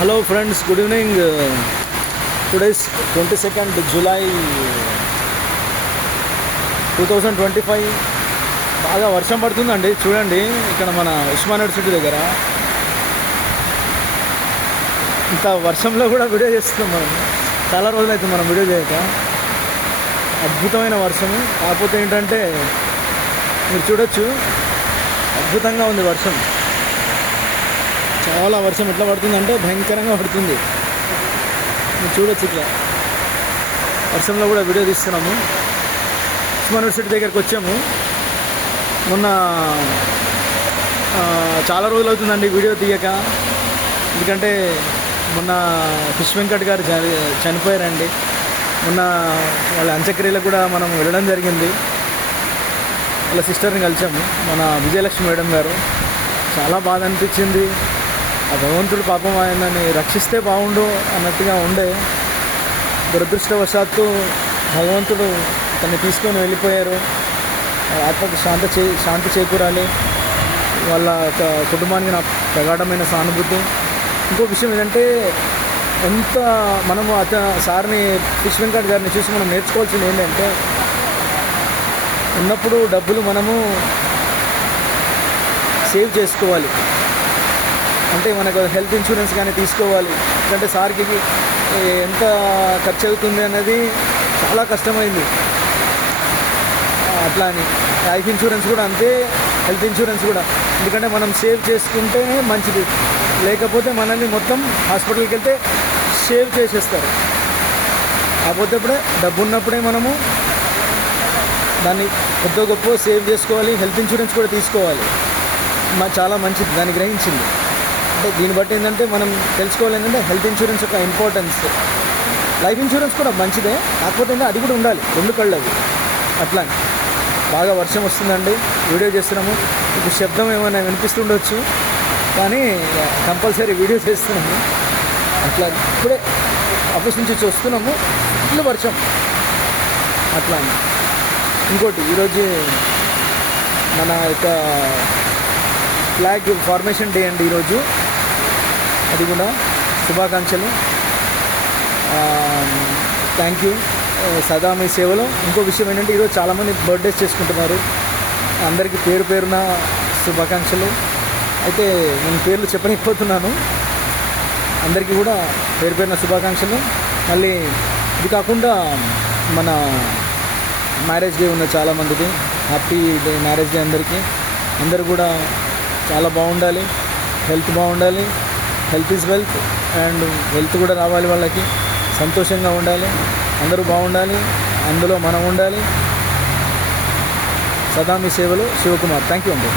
Hello friends, good evening. Today's 22nd July 2025. బాగా వర్షం పడుతుందండి. చూడండి, ఇక్కడ మన ఉస్మాన్ యూనివర్సిటీ దగ్గర ఇంత వర్షంలో కూడా వీడియో చేస్తున్నాం. మనం చాలా రోజులు అవుతుంది మనం వీడియో చేయక. అద్భుతమైన వర్షము. కాకపోతే ఏంటంటే మీరు చూడొచ్చు, అద్భుతంగా ఉంది వర్షం. చాలా వర్షం ఎట్లా పడుతుందంటే భయంకరంగా పడుతుంది. మీరు చూడొచ్చు, ఇట్లా వర్షంలో కూడా వీడియో తీస్తున్నాము. ఉస్మాన్ యూనివర్సిటీ దగ్గరికి వచ్చాము. మొన్న చాలా రోజులు అవుతుందండి వీడియో తీయక. ఎందుకంటే మొన్న కృష్ణ వెంకట్ గారు చనిపోయారండి. మొన్న వాళ్ళ అంత్యక్రియలకు కూడా మనం వెళ్ళడం జరిగింది. వాళ్ళ సిస్టర్ని కలిసాము, మన విజయలక్ష్మి మేడం గారు. చాలా బాధ అనిపించింది. ఆ భగవంతుడు పాపం ఆయనని రక్షిస్తే బాగుండు అన్నట్టుగా ఉండే. దురదృష్టవశాత్తు భగవంతుడు తనని తీసుకొని వెళ్ళిపోయారు. ఆత్మకు శాంతి చేకూరాలి. వాళ్ళ కుటుంబానికి నా ప్రగాఢమైన సానుభూతి. ఇంకో విషయం ఏంటంటే, ఎంత మనము సార్ని కృష్ణ వెంకట్ గారిని చూసి మనం నేర్చుకోవాల్సింది ఏంటంటే, ఉన్నప్పుడు డబ్బులు మనము సేవ్ చేసుకోవాలి. అంటే మనకు హెల్త్ ఇన్సూరెన్స్ కానీ తీసుకోవాలి. ఎందుకంటే సార్కి ఎంత ఖర్చు అవుతుంది అన్నది చాలా కష్టమైంది. అట్లా అని లైఫ్ ఇన్సూరెన్స్ కూడా అంతే, హెల్త్ ఇన్సూరెన్స్ కూడా. ఎందుకంటే మనం సేవ్ చేసుకుంటేనే మంచిది. లేకపోతే మనల్ని మొత్తం హాస్పిటల్కి వెళ్తే సేవ్ చేసేస్తారు. కాకపోతే డబ్బు ఉన్నప్పుడే మనము దాన్ని కొద్ది గొప్ప సేవ్ చేసుకోవాలి. హెల్త్ ఇన్సూరెన్స్ కూడా తీసుకోవాలి. చాలా మంచిది. దాన్ని గ్రహించింది. అంటే దీన్ని బట్టి ఏంటంటే మనం తెలుసుకోవాలి ఏంటంటే హెల్త్ ఇన్సూరెన్స్ యొక్క ఇంపార్టెన్స్. లైఫ్ ఇన్సూరెన్స్ కూడా మంచిదే, కాకపోతే అది కూడా ఉండాలి, రెండు కళ్ళు అవి. అట్లా బాగా వర్షం వస్తుందండి, వీడియో చేస్తున్నాము. ఇప్పుడు శబ్దం ఏమైనా వినిపిస్తుండొచ్చు, కానీ కంపల్సరీ వీడియో చేస్తున్నాము. అట్లా ఇప్పుడే ఆఫీస్ నుంచి వస్తున్నాము, ఇల్లు వర్షం అట్లా. ఇంకోటి, ఈరోజు మన యొక్క ఫ్లాగ్ ఫార్మేషన్ డే అండి ఈరోజు. అది కూడా శుభాకాంక్షలు. Thank you. సదా మీ సేవలో. ఇంకో విషయం ఏంటంటే, ఈరోజు చాలామంది బర్త్డేస్ చేసుకుంటున్నారు. అందరికీ పేరు పేరున శుభాకాంక్షలు. అయితే నేను పేర్లు చెప్పలేకపోతున్నాను. అందరికీ కూడా పేరు పేరున శుభాకాంక్షలు. మళ్ళీ ఇది కాకుండా మన మ్యారేజ్ డే ఉన్న చాలామందికి హ్యాపీ డే, మ్యారేజ్ డే అందరికీ. అందరూ కూడా చాలా బాగుండాలి, హెల్త్ బాగుండాలి. Health is wealth, and wealth కూడా రావాలి వాళ్ళకి. సంతోషంగా ఉండాలి, అందరూ బాగుండాలి, అందులో మనం ఉండాలి. సదా మీ సేవలో, శివకుమార్. థ్యాంక్ యూ అండి.